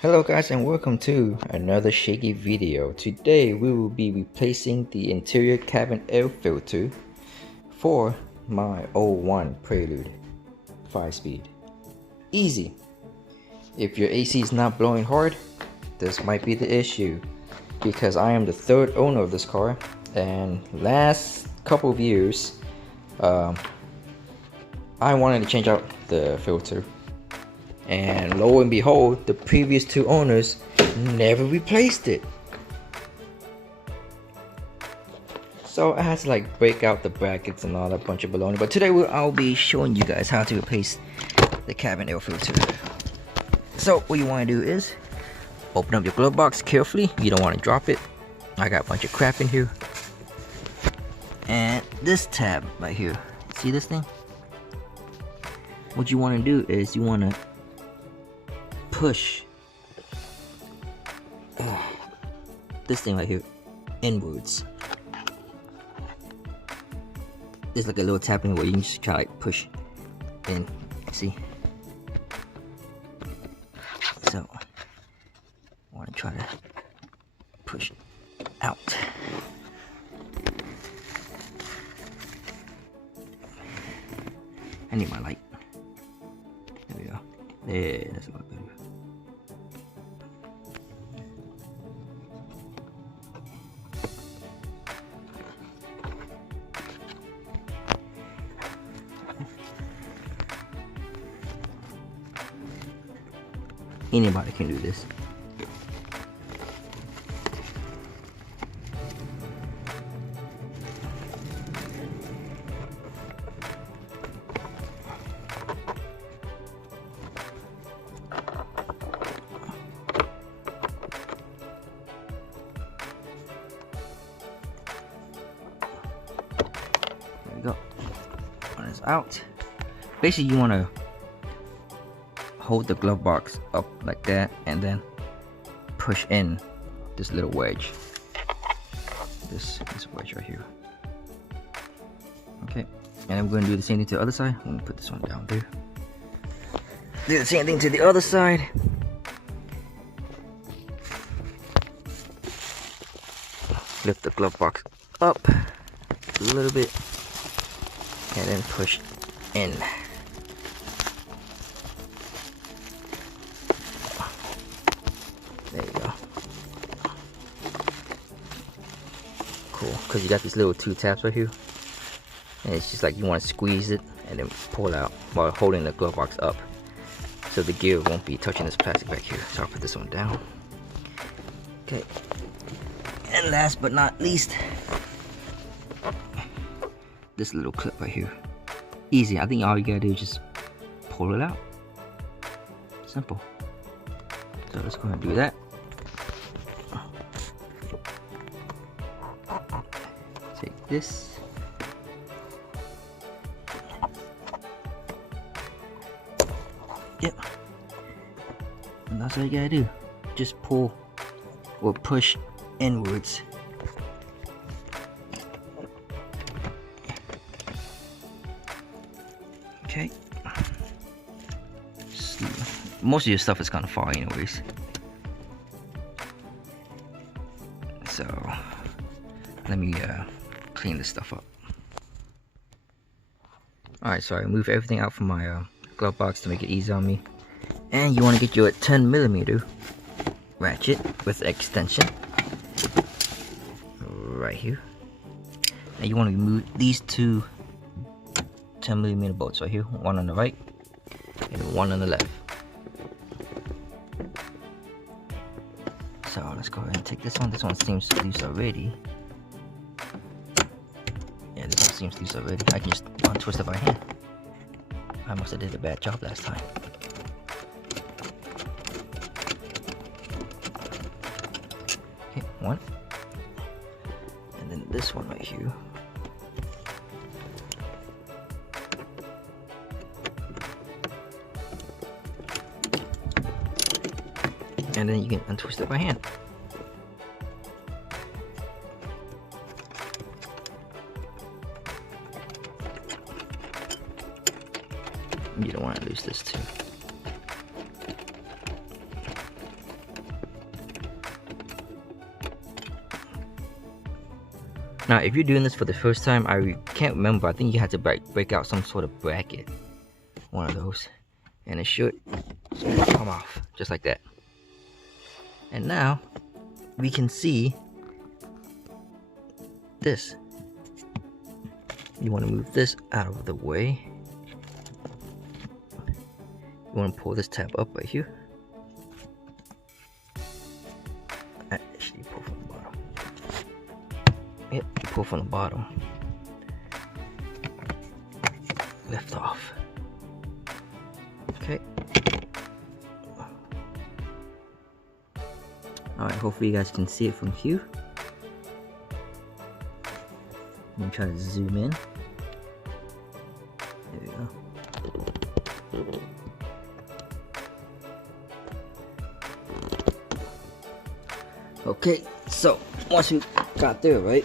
Hello guys and welcome to another shaky video. Today we will be replacing the interior cabin air filter for my '01 Prelude 5-speed. Easy. If your AC is not blowing hard, this might be the issue, because I am the third owner of this car, and last couple of years I wanted to change out the filter, and lo and behold, the previous two owners never replaced it. So I had to like break out the brackets and all that bunch of baloney. But today I'll be showing you guys how to replace the cabin air filter. So what you want to do is open up your glove box carefully. You don't want to drop it. I got a bunch of crap in here. And this tab right here, see this thing? What you want to do is you want to push this thing right here inwards. There's like a little tapping where you can just try to like push in. See? So I want to try to push out. I need my light. There we go. There, that's a lot better. Anybody can do this. There we go. One is out. Basically, you want to hold the glove box up like that and then push in this little wedge. This wedge right here. Okay, and I'm going to do the same thing to the other side. I'm going to put this one down there. Do the same thing to the other side. Lift the glove box up a little bit and then push in. There you go. Cool, because you got these little two tabs right here, and it's just like you want to squeeze it and then pull out while holding the glove box up, so the gear won't be touching this plastic back here. So I'll put this one down. Okay, and last but not least, this little clip right here. Easy. I think all you gotta do is just pull it out. Simple. So let's go ahead and do that. Take this. Yep. And that's all you gotta do. Just pull or push inwards. Okay. Most of your stuff is gonna fall anyways. So let me clean this stuff up. Alright, so I moved everything out from my glove box to make it easy on me. And you want to get your 10mm ratchet with extension right here. And you want to remove these two 10mm bolts right here, one on the right and one on the left. So let's go ahead and take this one. This one seems loose already. Yeah, this one seems loose already. I can just untwist it by hand. I must have did a bad job last time. Okay, one. And then this one right here. And then you can untwist it by hand. You don't want to lose this too. Now, if you're doing this for the first time, I can't remember. I think you had to break out some sort of bracket, one of those, and it should come off just like that. And now we can see this. You want to move this out of the way. You want to pull this tab up right here. Actually, pull from the bottom. Yep, pull from the bottom. Lift off. Okay. Alright, hopefully you guys can see it from here. Let me try to zoom in. There we go. Okay, so once we got there, right?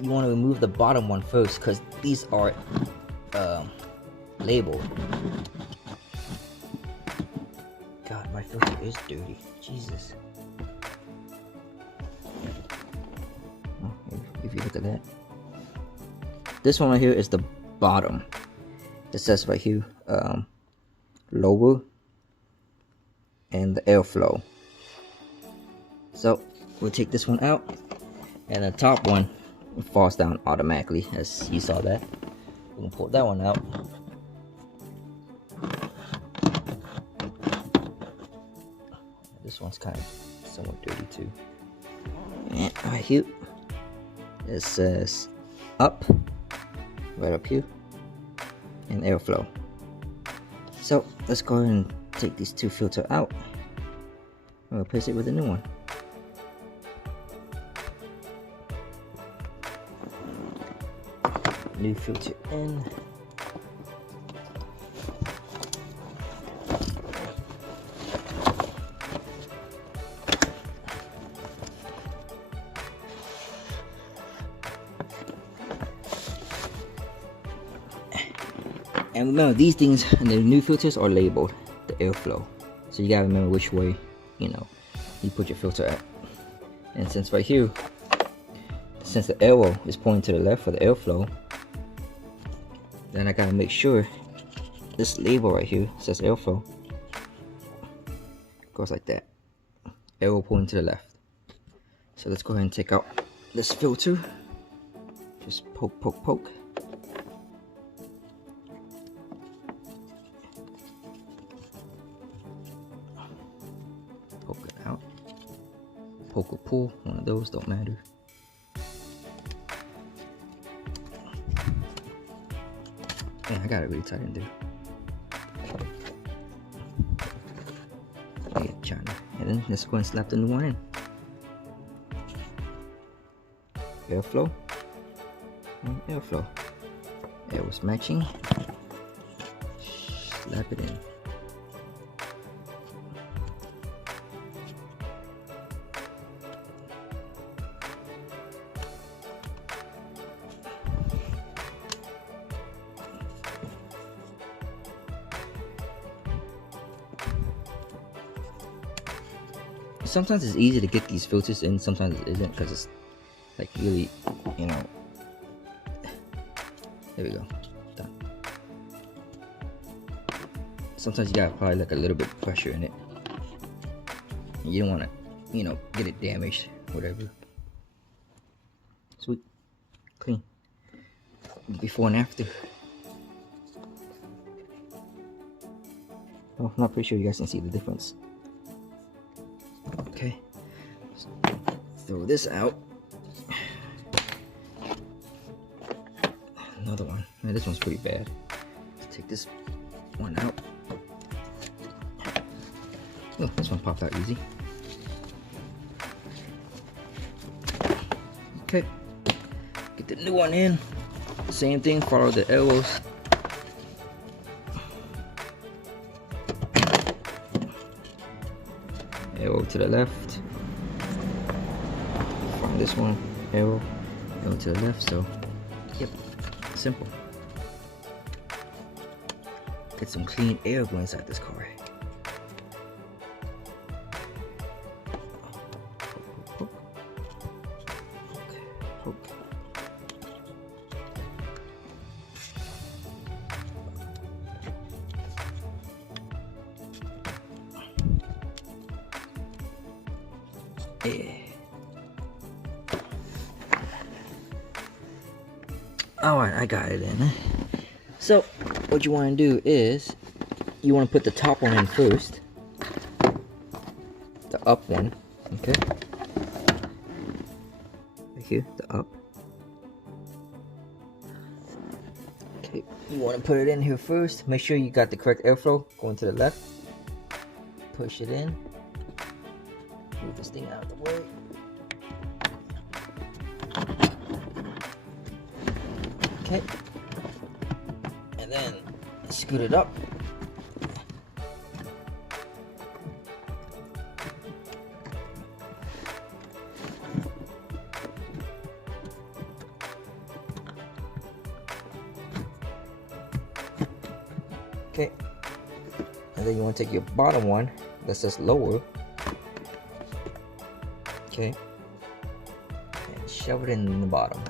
You want to remove the bottom one first because these are labeled. God, my filter is dirty. Jesus. If you look at that, this one right here is the bottom. It says right here, lower and the airflow. So we'll take this one out, and the top one falls down automatically, as you saw that. We can pull that one out. This one's kind of somewhat dirty too. And right here, it says up, right up here, and airflow. So let's go ahead and take these two filters out and replace it with a new one. New filter in. And remember, these things and the new filters are labeled the airflow, so you gotta remember which way, you know, you put your filter at. And since right here, since the arrow is pointing to the left for the airflow, then I gotta make sure this label right here says airflow goes like that, arrow pointing to the left. So let's go ahead and take out this filter. Just poke, poke, poke. Poke it out. Poke or pull, one of those, don't matter. Man, I got it really tight in there. Yeah, China. And then let's go and slap the new one in. Airflow. And airflow. Arrows matching. Slap it in. Sometimes it's easy to get these filters in, sometimes it isn't, because it's like really, you know. There we go, done. Sometimes you gotta apply like a little bit of pressure in it. You don't want to, you know, get it damaged, whatever. Sweet, clean. Before and after. Oh, I'm not pretty sure you guys can see the difference. Okay, so throw this out. Another one. Man, this one's pretty bad. Let's take this one out. Oh, this one popped out easy. Okay, get the new one in. Same thing, follow the arrows. Arrow to the left. From this one, arrow to the left. So, yep, simple. Get some clean air going inside this car. Yeah. Alright, I got it in. So, what you want to do is, you want to put the top one in first. The up one, okay? Right here, the up. Okay, you want to put it in here first. Make sure you got the correct airflow. Going to the left. Push it in. Move this thing out of the way. Okay. And then scoot it up. Okay. And then you want to take your bottom one that's just lower. Okay. And shove it in the bottom.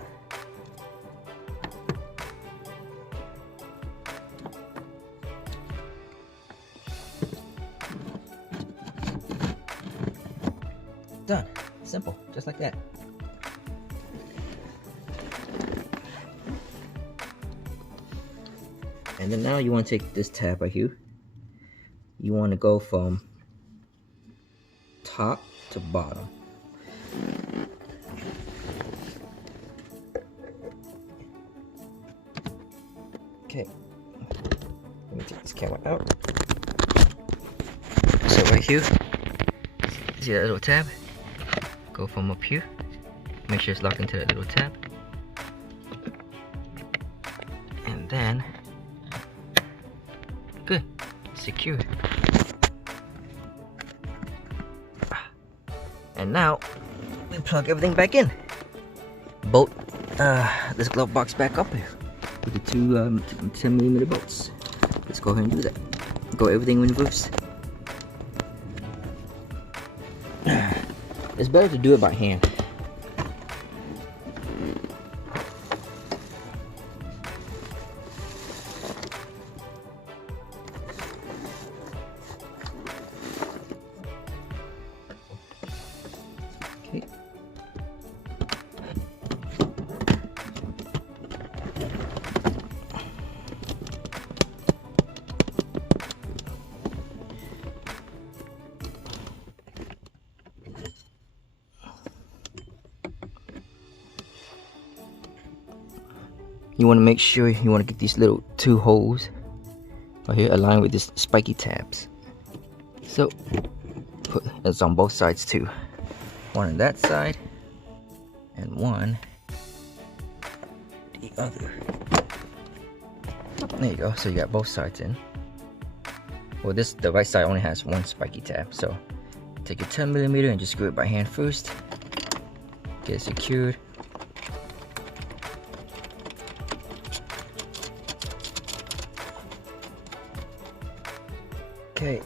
Done. Simple. Just like that. And then now you want to take this tab right here. You want to go from top to bottom. Okay. Let me take this camera out. So right here, see that little tab? Go from up here. Make sure it's locked into that little tab. And then, good, secure. And now, we plug everything back in. Bolt this glove box back up here with the two 10mm bolts. Let's go ahead and do that. Go everything in reverse. It's better to do it by hand. Okay. You want to make sure you want to get these little two holes right here aligned with this spiky tabs. So put it's on both sides too. One on that side and one the other. There you go. So you got both sides in. Well, the right side only has one spiky tab. So take your 10mm and just screw it by hand first. Get it secured. Okay,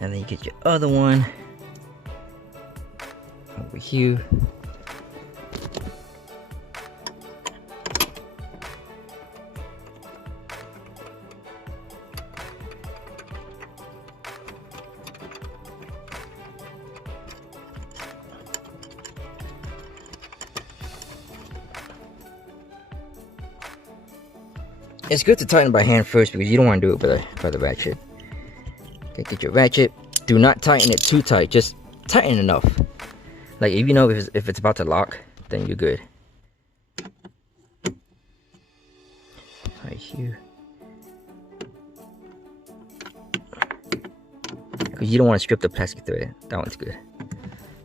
and then you get your other one over here. It's good to tighten by hand first because you don't want to do it by the ratchet. Okay, get your ratchet. Do not tighten it too tight. Just tighten enough. Like if you know if it's about to lock, then you're good. Right here. Because you don't want to strip the plastic thread. That one's good.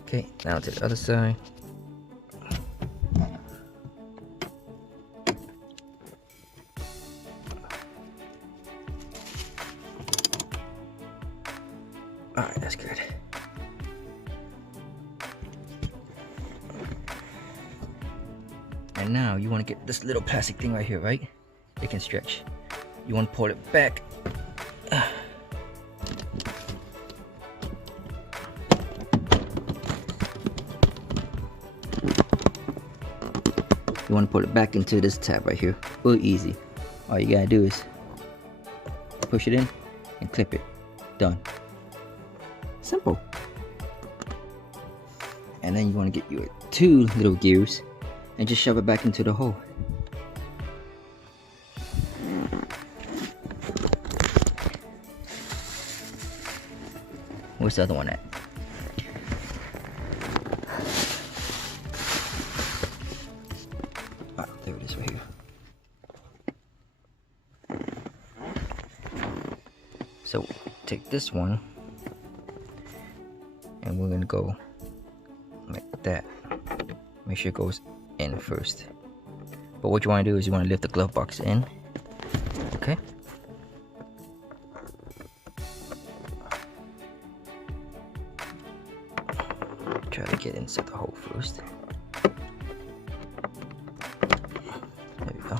Okay, now to the other side. Alright, that's good. And now you want to get this little plastic thing right here, right? It can stretch. You want to pull it back. You want to pull it back into this tab right here. Real easy. All you gotta do is push it in and clip it. Done. Simple. and then you want to get your 2 little gears and just shove it back into the hole. Where's the other one at? Ah, there it is right here. So take this one and we're gonna go like that. Make sure it goes in first. But what you want to do is you want to lift the glove box in. Okay. Try to get inside the hole first. There we go.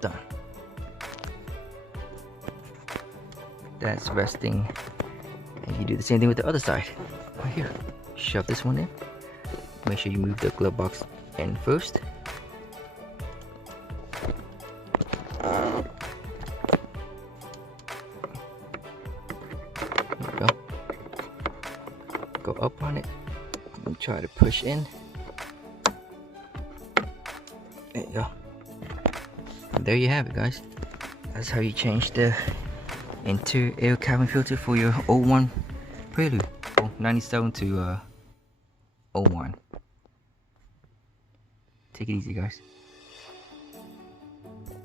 Done. That's resting, and you do the same thing with the other side. Right here. Shove this one in. Make sure you move the glove box in first. There we go. Go up on it and try to push in. There you go. And there you have it, guys. That's how you change the interior air cabin filter for your 01 Prelude. 97 to 01. Take it easy, guys.